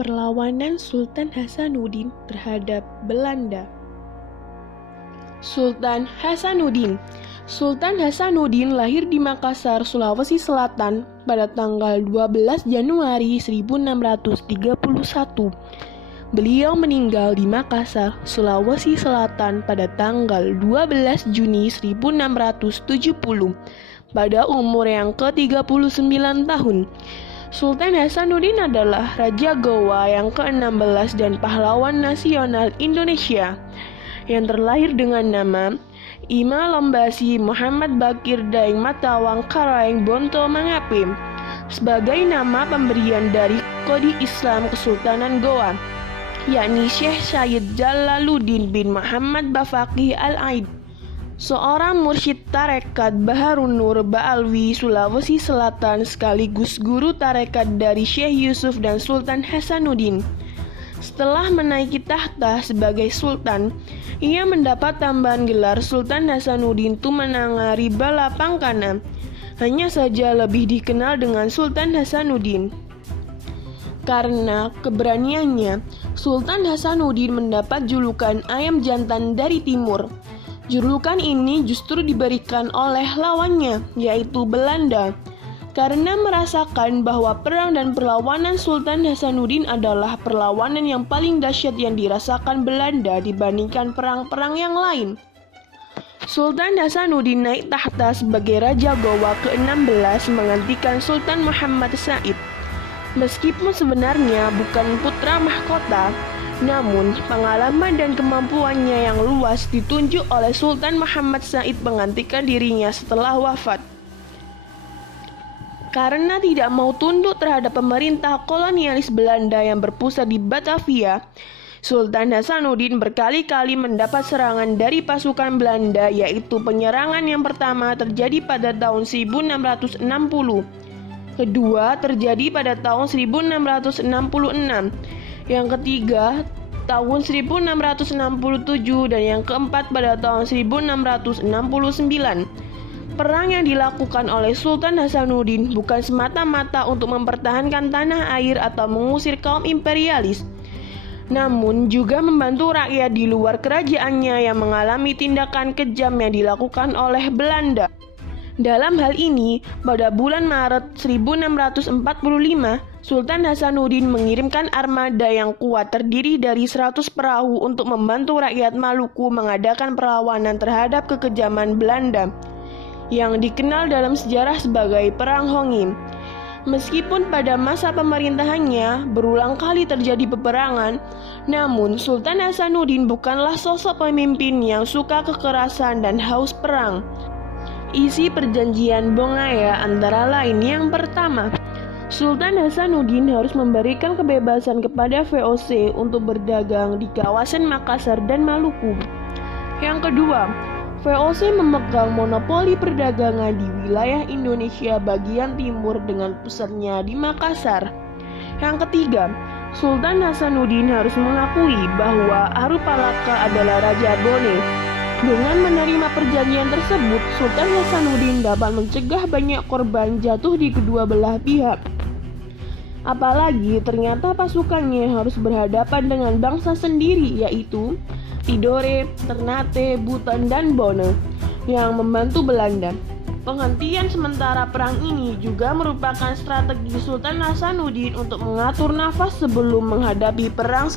Perlawanan Sultan Hasanuddin terhadap Belanda. Sultan Hasanuddin lahir di Makassar, Sulawesi Selatan pada tanggal 12 Januari 1631. Beliau meninggal di Makassar, Sulawesi Selatan pada tanggal 12 Juni 1670 pada umur yang ke-39 tahun. Sultan Hasanuddin adalah Raja Gowa yang ke-16 dan pahlawan nasional Indonesia yang terlahir dengan nama Ima Lombasi Muhammad Bakir Daeng Matawang Karaeng Bonto Mangapim sebagai nama pemberian dari Kodi Islam Kesultanan Gowa, yakni Syekh Syed Jalaluddin bin Muhammad Bafaqih Al-Aid, seorang mursyid tarekat Baharun Nur Ba'alwi Sulawesi Selatan sekaligus guru tarekat dari Syekh Yusuf dan Sultan Hasanuddin. Setelah menaiki tahta sebagai sultan, ia mendapat tambahan gelar Sultan Hasanuddin Tumanangari Balapangkana, hanya saja lebih dikenal dengan Sultan Hasanuddin. Karena keberaniannya, Sultan Hasanuddin mendapat julukan ayam jantan dari timur. Julukan ini justru diberikan oleh lawannya, yaitu Belanda, karena merasakan bahwa perang dan perlawanan Sultan Hasanuddin adalah perlawanan yang paling dahsyat yang dirasakan Belanda dibandingkan perang-perang yang lain. Sultan Hasanuddin naik tahta sebagai Raja Gowa ke-16 menggantikan Sultan Muhammad Said. Meskipun sebenarnya bukan putra mahkota, namun pengalaman dan kemampuannya yang luas ditunjuk oleh Sultan Muhammad Said menggantikan dirinya setelah wafat. Karena tidak mau tunduk terhadap pemerintah kolonialis Belanda yang berpusat di Batavia, Sultan Hasanuddin berkali-kali mendapat serangan dari pasukan Belanda, yaitu penyerangan yang pertama terjadi pada tahun 1660, kedua terjadi pada tahun 1666, yang ketiga tahun 1667, dan yang keempat pada tahun 1669. Perang yang dilakukan oleh Sultan Hasanuddin bukan semata-mata untuk mempertahankan tanah air atau mengusir kaum imperialis, namun juga membantu rakyat di luar kerajaannya yang mengalami tindakan kejam yang dilakukan oleh Belanda. Dalam hal ini, pada bulan Maret 1645, Sultan Hasanuddin mengirimkan armada yang kuat terdiri dari 100 perahu untuk membantu rakyat Maluku mengadakan perlawanan terhadap kekejaman Belanda, yang dikenal dalam sejarah sebagai Perang Hongi. Meskipun pada masa pemerintahannya berulang kali terjadi peperangan, namun Sultan Hasanuddin bukanlah sosok pemimpin yang suka kekerasan dan haus perang. Isi perjanjian Bongaya antara lain: yang pertama, Sultan Hasanuddin harus memberikan kebebasan kepada VOC untuk berdagang di kawasan Makassar dan Maluku. Yang kedua, VOC memegang monopoli perdagangan di wilayah Indonesia bagian timur dengan pusatnya di Makassar. Yang ketiga, Sultan Hasanuddin harus mengakui bahwa Arupalaka adalah Raja Bone. Dengan menerima perjanjian tersebut, Sultan Hasanuddin dapat mencegah banyak korban jatuh di kedua belah pihak. Apalagi ternyata pasukannya harus berhadapan dengan bangsa sendiri, yaitu Tidore, Ternate, Buton, dan Bone yang membantu Belanda. Penghentian sementara perang ini juga merupakan strategi Sultan Hasanuddin untuk mengatur nafas sebelum menghadapi perang